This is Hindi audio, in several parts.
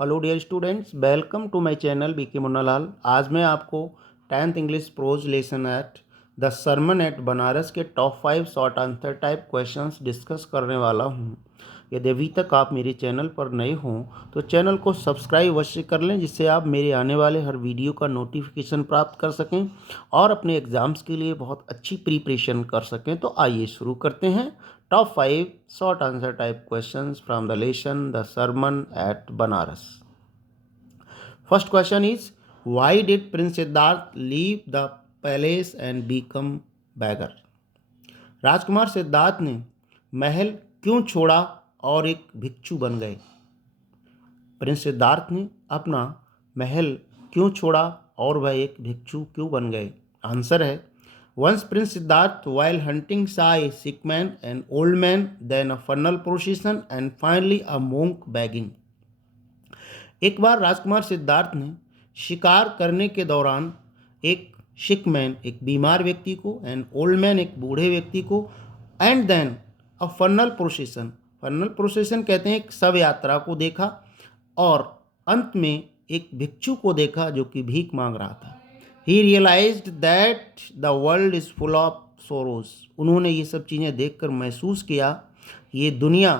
Hello dear students, welcome to my channel BK Munnalal. आज मैं आपको 10th English prose lesson at the sermon at Banaras के top 5 short answer type questions discuss करने वाला हूं। यदि अभी तक आप मेरे चैनल पर नए हों तो चैनल को सब्सक्राइब अवश्य कर लें, जिससे आप मेरे आने वाले हर वीडियो का नोटिफिकेशन प्राप्त कर सकें और अपने एग्ज़ाम्स के लिए बहुत अच्छी प्रिपरेशन कर सकें। तो आइए शुरू करते हैं। Top 5 short answer type questions from the lesson The Sermon at Banaras. First question is, why did Prince Siddharth leave the palace and become beggar? राजकुमार सिद्धार्थ ने महल क्यों छोड़ा और एक भिक्षु बन गए? प्रिंस सिद्धार्थ ने अपना महल क्यों छोड़ा और वह एक भिक्षु क्यों बन गए? आंसर है, Once Prince Siddharth, while hunting, saw a sick man, an old man, then a funeral procession, and finally a monk begging. एक बार राजकुमार सिद्धार्थ ने शिकार करने के दौरान एक सिक मैन, एक बीमार व्यक्ति को, एन ओल्ड मैन, एक बूढ़े व्यक्ति को, and then a funeral procession कहते हैं एक शव यात्रा को देखा, और अंत में एक भिक्षु को देखा जो कि भीख मांग रहा था। He realized that the world is full of sorrows. उन्होंने ये सब चीज़ें देखकर महसूस किया ये दुनिया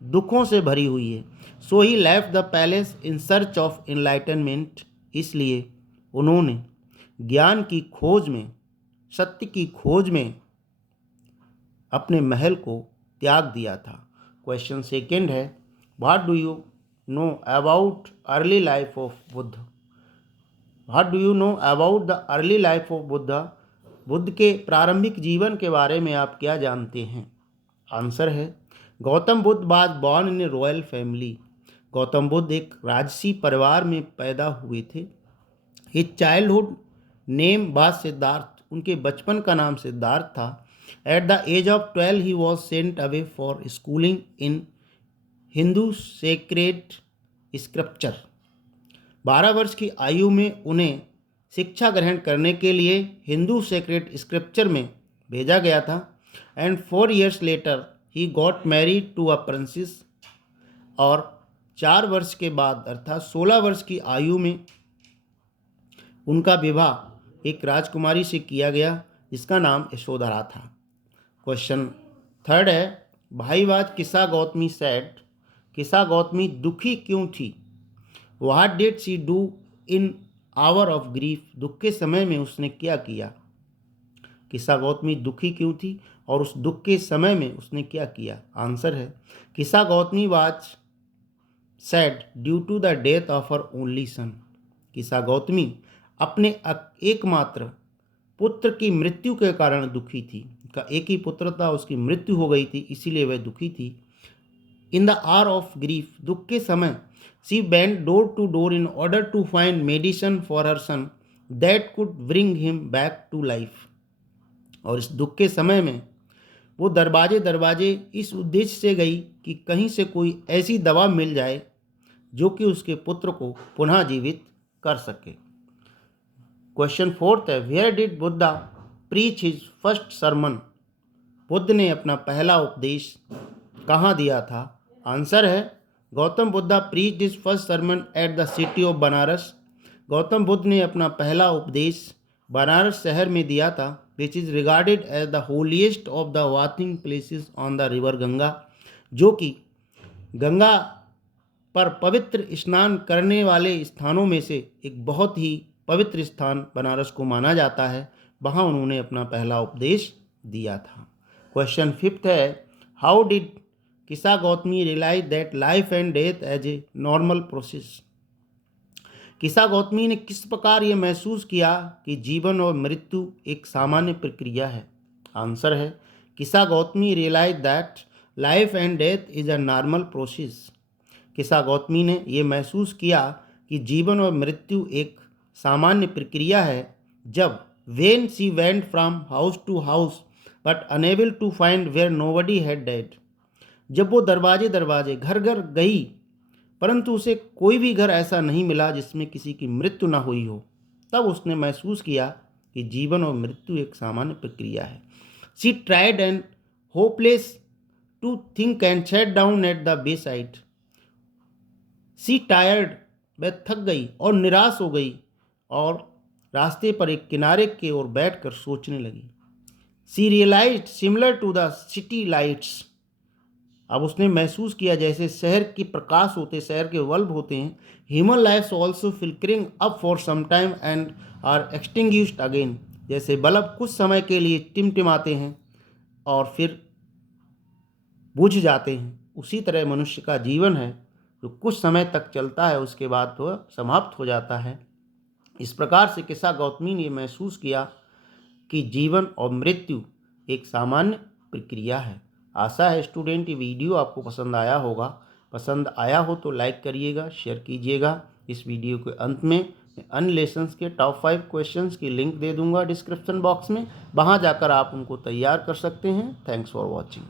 दुखों से भरी हुई है। So he left the palace in search of enlightenment. इसलिए उन्होंने ज्ञान की खोज में, सत्य की खोज में अपने महल को त्याग दिया था। क्वेश्चन सेकेंड है, What do you know about early life of Buddha? What do you know about the early life of Buddha? Buddha के प्रारंभिक जीवन के बारे में आप क्या जानते हैं? आंसर है, Gautam Buddha was born in a royal family. Gautam Buddha एक राजसी परिवार में पैदा हुए थे। His childhood name was Siddhartha. उनके बचपन का नाम सिद्धार्थ था। At the age of 12 he was sent away for schooling in Hindu sacred scripture. 12 वर्ष की आयु में उन्हें शिक्षा ग्रहण करने के लिए हिंदू सेक्रेड स्क्रिप्चर में भेजा गया था। And 4 years later he got married to a princess. और 4 वर्ष के बाद अर्थात 16 वर्ष की आयु में उनका विवाह एक राजकुमारी से किया गया जिसका नाम यशोधरा था। क्वेश्चन थर्ड है, भाई वाज किस्सा गौतमी सैड। किस्सा गौतमी दुखी क्यों थी? What did she do in hour of grief? दुख के समय में उसने क्या किया? किस्सा गौतमी दुखी क्यों थी और उस दुख के समय में उसने क्या किया? आंसर है, Kisa Gautami was sad due to the death of her only son. Kisa Gautami अपने एकमात्र पुत्र की मृत्यु के कारण दुखी थी। का एक ही पुत्र था, उसकी मृत्यु हो गई थी, इसीलिए वह दुखी थी। In the hour of grief, दुख के समय, she went door to door in order to find medicine for her son that could bring him back to life. और इस दुख के समय में वो दरवाजे दरवाजे इस उद्देश्य से गई कि कहीं से कोई ऐसी दवा मिल जाए जो कि उसके पुत्र को पुनः जीवित कर सके। क्वेश्चन फोर्थ है, where did Buddha preach his first sermon? Buddha ने अपना पहला उपदेश कहाँ दिया था? आंसर है, Gautam Buddha preached his first sermon at the city of Banaras. Gautam Buddha ने अपना पहला उपदेश बनारस शहर में दिया था, which is regarded as the holiest of the bathing places on the river Ganga, जो कि गंगा पर पवित्र स्नान करने वाले स्थानों में से एक बहुत ही पवित्र स्थान बनारस को माना जाता है। वहाँ उन्होंने अपना पहला उपदेश दिया था। क्वेश्चन फिफ्थ है, how did Kisa Gautami realise that life and death as a normal process? Kisa Gautami ने किस प्रकार ये महसूस किया कि जीवन और मृत्यु एक सामान्य प्रक्रिया है? आंसर है, Kisa Gautami realise that life and death is a normal process. Kisa Gautami ने ये महसूस किया कि जीवन और मृत्यु एक सामान्य प्रक्रिया है जब when she went from house to house but unable to find where nobody had dead. जब वो दरवाजे दरवाजे घर घर गई परंतु उसे कोई भी घर ऐसा नहीं मिला जिसमें किसी की मृत्यु ना हुई हो, तब उसने महसूस किया कि जीवन और मृत्यु एक सामान्य प्रक्रिया है। She tried and hopeless to think and sat down at the bay side. She tired वह थक गई और निराश हो गई और रास्ते पर एक किनारे की ओर बैठकर सोचने लगी। She realised similar to the city lights. अब उसने महसूस किया जैसे शहर के प्रकाश होते, शहर के बल्ब होते हैं। Human lifes also flickering up for some time and are extinguished again. जैसे बल्ब कुछ समय के लिए टिमटिमाते हैं और फिर बुझ जाते हैं, उसी तरह मनुष्य का जीवन है जो कुछ समय तक चलता है, उसके बाद वह समाप्त हो जाता है। इस प्रकार से किस्सा गौतमी ने महसूस किया कि जीवन और मृत्यु एक सामान्य प्रक्रिया है। आशा है स्टूडेंट ये वीडियो आपको पसंद आया होगा। पसंद आया हो तो लाइक करिएगा, शेयर कीजिएगा। इस वीडियो के अंत में मैं अन्य लेसन्स के टॉप 5 क्वेश्चंस की लिंक दे दूंगा डिस्क्रिप्शन बॉक्स में, वहां जाकर आप उनको तैयार कर सकते हैं। Thanks for watching.